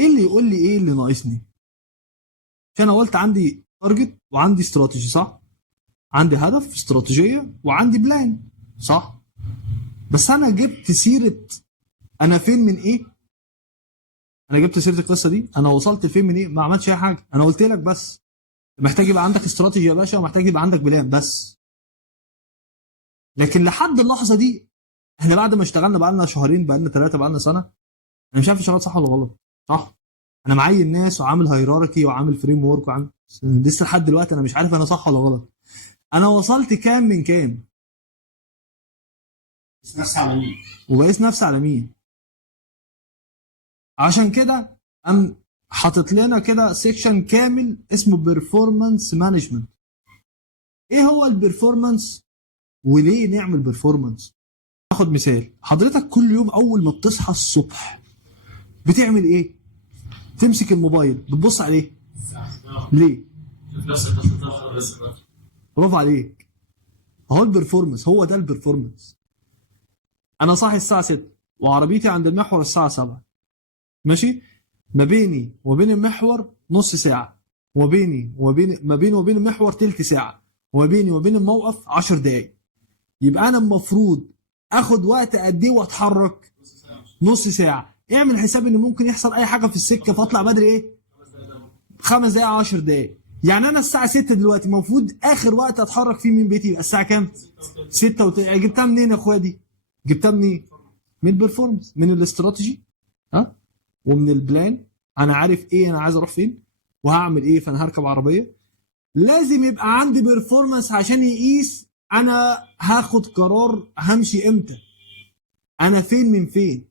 ايه اللي يقول لي ايه اللي ناقصني؟ عشان انا قلت عندي تارجت وعندي استراتيجي، صح؟ عندي هدف، استراتيجيه، وعندي بلان، صح؟ بس انا جبت سيره انا فين من ايه؟ انا جبت سيره القصه دي، انا وصلت لفين من ايه؟ ما عملتش اي حاجه. انا قلت لك بس محتاج يبقى عندك استراتيجي يا باشا، ومحتاج يبقى عندك بلان بس. لكن لحد اللحظه دي احنا بعد ما اشتغلنا بقى لنا شهرين، بقى لنا ثلاثه، بقى لنا سنه، انا مش عارف اشتغل صح ولا غلط. صح؟ انا معين ناس وعامل هيراركي وعامل فريم ورك وعامل، لسه لحد دلوقتي انا مش عارف انا صح ولا غلط. انا وصلت كام من كام؟ بس نفس على مين؟ وبقيس نفسي على مين؟ عشان كده قام حاطط لنا كده سيكشن كامل اسمه بيرفورمانس مانجمنت. ايه هو البرفورمانس وليه نعمل بيرفورمانس؟ اخد مثال، حضرتك كل يوم اول ما بتصحى الصبح بتعمل ايه؟ تمسك الموبايل بتبص عليه ليه؟ برافو عليك. اهو البرفورمانس، هو ده البرفورمانس. انا صاحي الساعه 6 وعربيتي عند المحور الساعه 7، ماشي؟ ما بيني وبين المحور نص ساعه، ما بيني وبين المحور تلت ساعه، وما بيني وبين الموقف 10 دقايق. يبقى انا المفروض اخد وقت قد ايه واتحرك؟ نص ساعه. اعمل حساب ان ممكن يحصل اي حاجه في السكه فاطلع بدري ايه؟ 5 دقايق 10 دقايق. يعني انا الساعه 6 دلوقتي المفروض اخر وقت اتحرك فيه من بيتي يبقى الساعه كام؟ 6 جبتها منين يا اخويا دي؟ جبتها منين؟ من البرفورمانس، من الاستراتيجي، ها؟ ومن البلان. انا عارف ايه انا عايز اروح فين وهعمل ايه، فانا هركب عربيه. لازم يبقى عندي بيرفورمانس عشان يقيس انا هاخد قرار همشي امتى، انا فين من فين،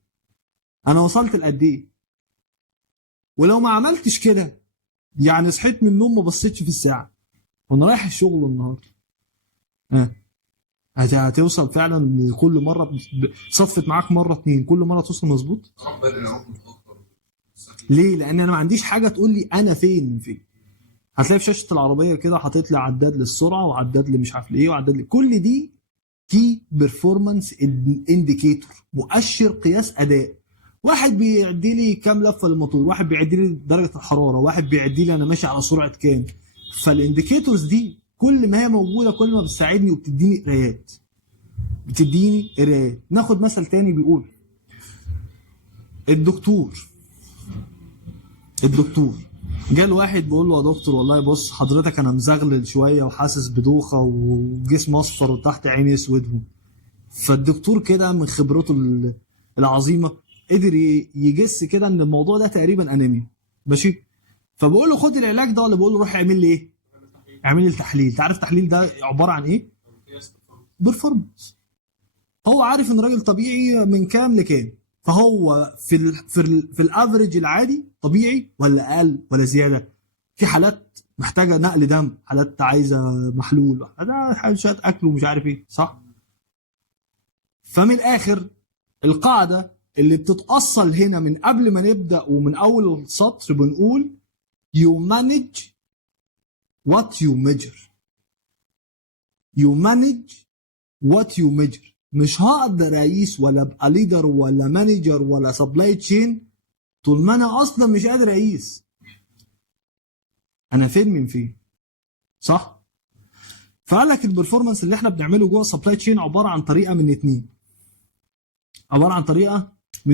انا وصلت لقد ايه. ولو ما عملتش كده، يعني صحيت من النوم ما بصيتش في الساعه وانا رايح الشغل النهارده، هتوصل فعلا كل مره صدفت معاك مره اتنين كل مره توصل مظبوط؟ ليه؟ لان انا ما عنديش حاجه تقول لي انا فين من فين. هتلاقي في شاشه العربيه كده حاطط لي عداد للسرعه وعداد لي مش عارف ايه وعداد لي، كل دي كي بيرفورمانس انديكيتور، مؤشر قياس اداء. واحد بيعدي لي كام لفه للموتور، واحد بيعدي لي درجه الحراره، واحد بيعدي لي انا ماشي على سرعه كام. فالانديكيتورز دي كل ما هي موجوده كل ما بتساعدني وبتديني قرايات، بتديني قرايات. ناخد مثل تاني بيقول الدكتور جال واحد بيقول له يا دكتور والله بص حضرتك انا مزغلل شويه وحاسس بدوخه وجسمي اصفر وتحت عيني اسود. فالدكتور كده من خبرته العظيمه قدر يجس كده ان الموضوع ده تقريبا انيميا، ماشي؟ فبقول له خد العلاج ده، ولا بقول له روح اعمل لي ايه؟ اعمل لي التحليل. تعرف التحليل ده عباره عن ايه؟ بيرفورمانس. هو عارف ان الراجل طبيعي من كام لكام، فهو في الافريج العادي طبيعي ولا اقل ولا زياده. في حالات محتاجه نقل دم، حالات عايزه محلول، حالات شويه اكل ومش عارف ايه، صح؟ فمن الاخر القاعده اللي بتتاصل هنا من قبل ما نبدا ومن اول السطر بنقول you manage what you measure. you manage what you measure. مش هقدر اقيس ولا ابقى ليدر ولا مانجر ولا سبلاي تشين طول ما انا اصلا مش قادر اقيس انا فين من فين، صح؟ فقال لك البرفورمانس اللي احنا بنعمله جوه سبلاي تشين عباره عن طريقه من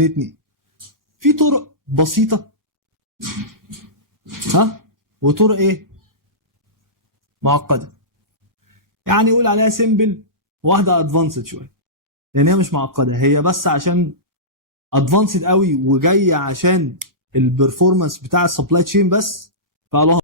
اتنين. في طرق بسيطه، ها، وطرق ايه؟ معقده. يعني يقول عليها سيمبل، واحده ادفانسد شويه، لان هي مش معقده، هي بس عشان ادفانسد قوي وجايه عشان البرفورمانس بتاع السبلاي تشين بس، فقالوها